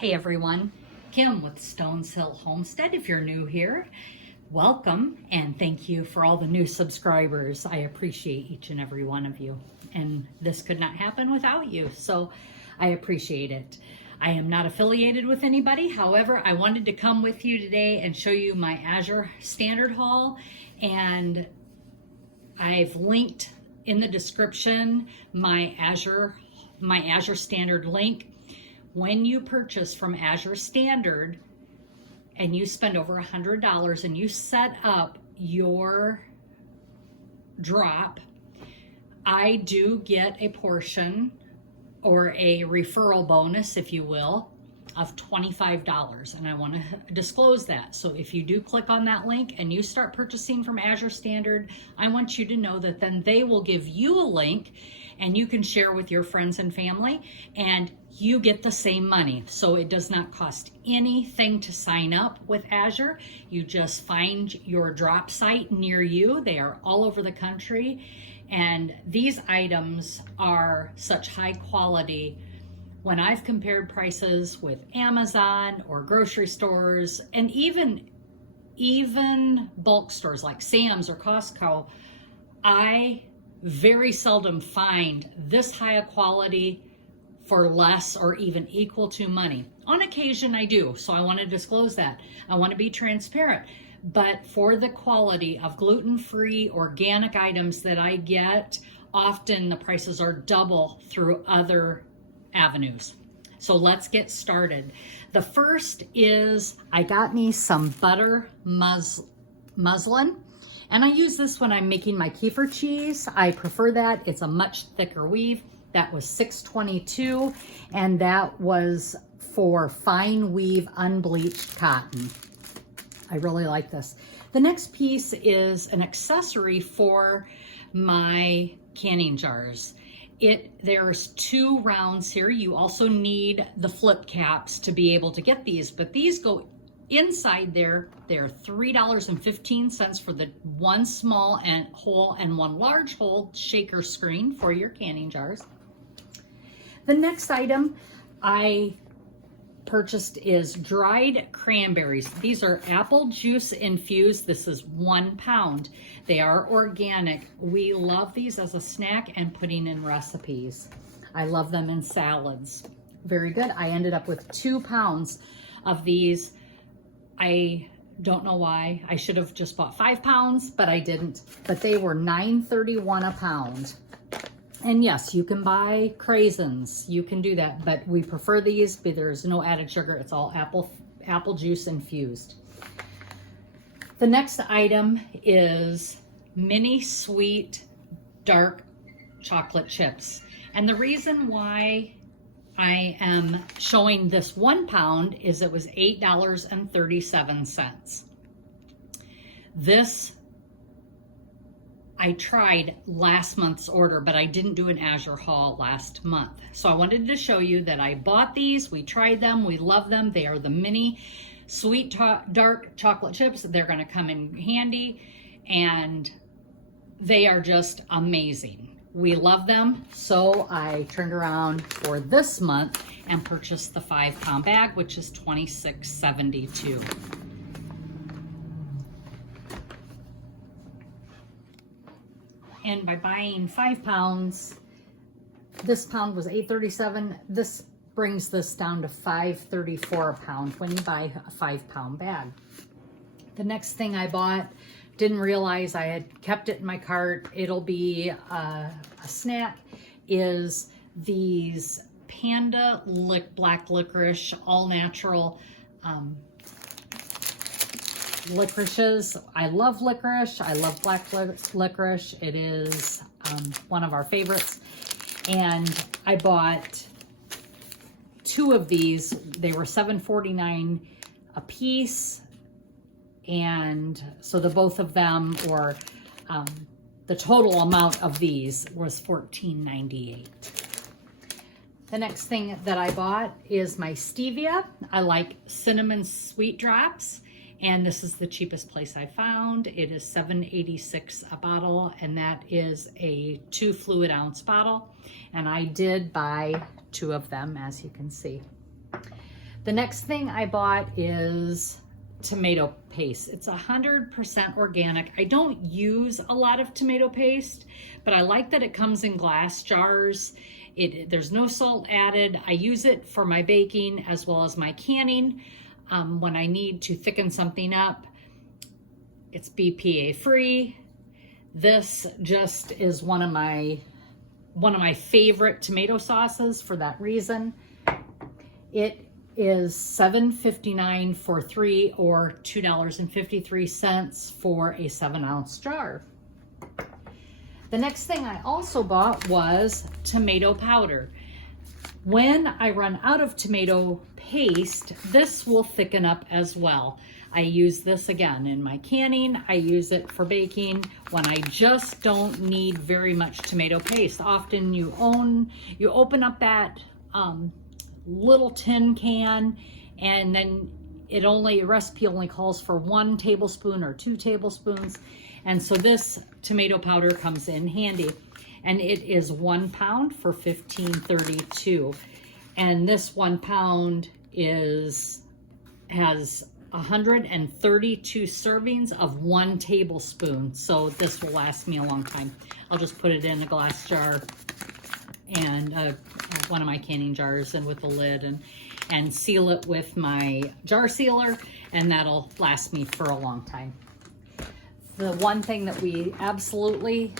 Hey everyone, Kim with Stones Hill Homestead. If you're new here, welcome and thank you for all the new subscribers. I appreciate each and every one of you, and this could not happen without you, so I appreciate it. I am not affiliated with anybody. However, I wanted to come with you today and show you my Azure Standard haul, and I've linked in the description my Azure Standard link. When you purchase from Azure Standard and you spend over $100 and you set up your drop, I do get a portion or a referral bonus, if you will, of $25, and I want to disclose that. So if you do click on that link and you start purchasing from Azure Standard, I want you to know that then they will give you a link and you can share with your friends and family, and you get the same money. So it does not cost anything to sign up with Azure. You just find your drop site near you. They are all over the country, and these items are such high quality. When I've compared prices with Amazon or grocery stores and even bulk stores like Sam's or Costco, I very seldom find this high a quality for less or even equal to money. On occasion I do, so I want to disclose that. I want to be transparent. But for the quality of gluten-free organic items that I get, often the prices are double through other avenues. So let's get started. The first is I got me some butter muslin, and I use this when I'm making my kefir cheese. I prefer that. It's a much thicker weave. That was $6.22, and that was for fine weave unbleached cotton. I really like this. The next piece is an accessory for my canning jars. There's 2 rounds here. You also need the flip caps to be able to get these, but these go inside there. They're $3.15 for the 1 small and hole and 1 large hole shaker screen for your canning jars. The next item I purchased is dried cranberries. These are apple juice infused. This is 1 pound. They are organic. We love these as a snack and putting in recipes. I love them in salads. Very good. I ended up with 2 pounds of these. I don't know why. I should have just bought 5 pounds, but I didn't. But they were $9.31 a pound. And yes, you can buy craisins. You can do that, but we prefer these. But there's no added sugar. It's all apple juice infused. The next item is mini sweet dark chocolate chips. And the reason why I am showing this 1 pound is it was $8.37. This I tried last month's order, but I didn't do an Azure haul last month. So I wanted to show you that I bought these. We tried them. We love them. They are the mini sweet dark chocolate chips. They're going to come in handy, and they are just amazing. We love them. So I turned around for this month and purchased the 5-pound bag, which is $26.72. And by buying 5 pounds, this pound was $8.37. This brings this down to $5.34 a pound when you buy a 5-pound bag. The next thing I bought, didn't realize I had kept it in my cart. It'll be a snack, is these Panda black licorice, all natural licorices. I love licorice. I love black licorice. It is one of our favorites. And I bought 2 of these. They were $7.49 a piece. And so the both of them were, the total amount of these was $14.98. The next thing that I bought is my stevia. I like cinnamon sweet drops. And this is the cheapest place I found. It is $7.86 a bottle, and that is a 2 fluid ounce bottle. And I did buy 2 of them, as you can see. The next thing I bought is tomato paste. It's 100% organic. I don't use a lot of tomato paste, but I like that it comes in glass jars. There's no salt added. I use it for my baking as well as my canning when I need to thicken something up. It's BPA free. This just is one of my favorite tomato sauces for that reason. It is $7.59 for 3 or $2.53 for a 7-ounce jar. The next thing I also bought was tomato powder. When I run out of tomato paste, this will thicken up as well. I use this again in my canning. I use it for baking when I just don't need very much tomato paste. Often you open up that little tin can, and then the recipe only calls for 1 tablespoon or 2 tablespoons. And so this tomato powder comes in handy, and it is 1 pound for $15.32. And this 1 pound has 132 servings of 1 tablespoon. So this will last me a long time. I'll just put it in a glass jar and one of my canning jars and with a lid and seal it with my jar sealer, and that'll last me for a long time. The one thing that we absolutely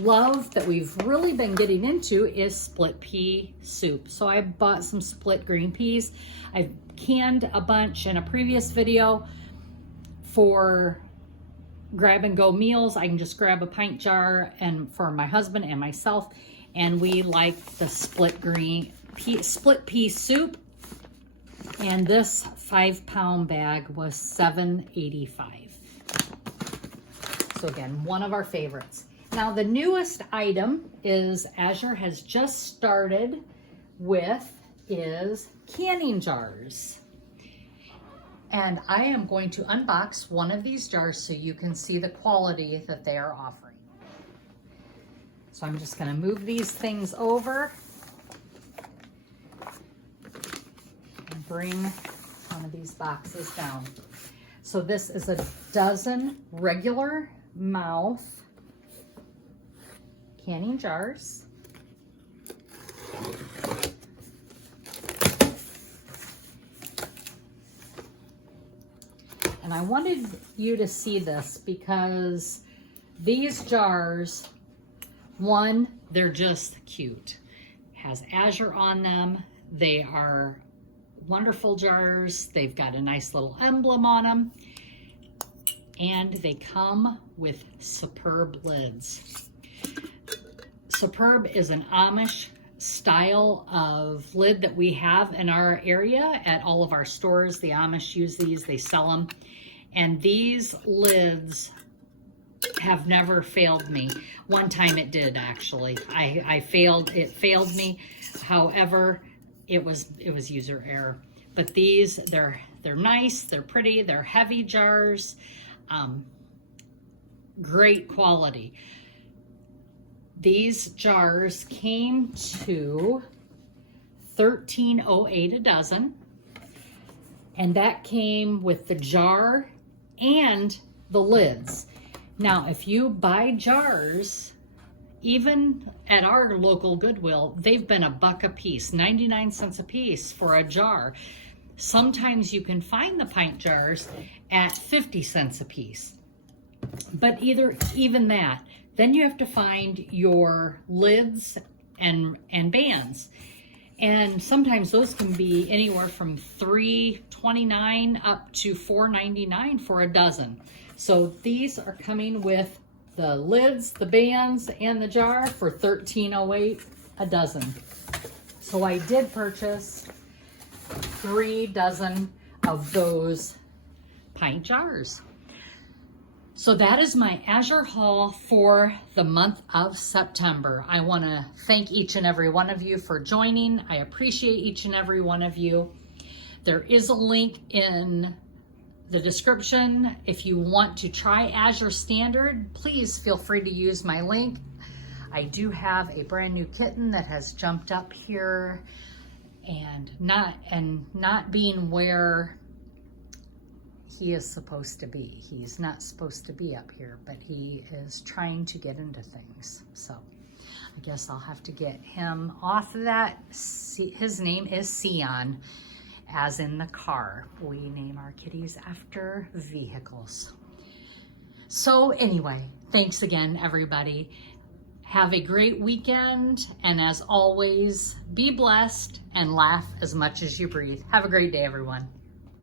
love that we've really been getting into is split pea soup. So I bought some split green peas. I've canned a bunch in a previous video for grab and go meals. I can just grab a pint jar and for my husband and myself, and we like the split pea soup. And this 5-pound bag was $7.85. So again, one of our favorites. Now the newest item is Azure has just started with is canning jars. And I am going to unbox one of these jars so you can see the quality that they are offering. So I'm just going to move these things over and bring one of these boxes down. So this is a dozen regular mouth canning jars. And I wanted you to see this because these jars, one, they're just cute. Has Azure on them. They are wonderful jars. They've got a nice little emblem on them. And they come with superb lids. Superb is an Amish style of lid that we have in our area at all of our stores. The Amish use these, they sell them. And these lids have never failed me. One time it did actually. It failed me. However, it was user error. But these, they're nice, they're pretty, they're heavy jars. Great quality. These jars came to $13.08 a dozen, and that came with the jar and the lids. Now, if you buy jars, even at our local Goodwill, they've been $1 a piece, 99 cents a piece for a jar. Sometimes you can find the pint jars at 50 cents a piece. But even that, then you have to find your lids and bands. And sometimes those can be anywhere from $3.29 up to $4.99 for a dozen. So these are coming with the lids, the bands, and the jar for $13.08 a dozen. So I did purchase 3 dozen of those pint jars. So that is my Azure haul for the month of September. I want to thank each and every one of you for joining. I appreciate each and every one of you. There is a link in the description. If you want to try Azure Standard, please feel free to use my link. I do have a brand new kitten that has jumped up here, and not being where he is supposed to be. He's not supposed to be up here, but he is trying to get into things. So I guess I'll have to get him off of that. His name is Sion, as in the car. We name our kitties after vehicles. So anyway, thanks again, everybody. Have a great weekend, and as always, be blessed and laugh as much as you breathe. Have a great day, everyone.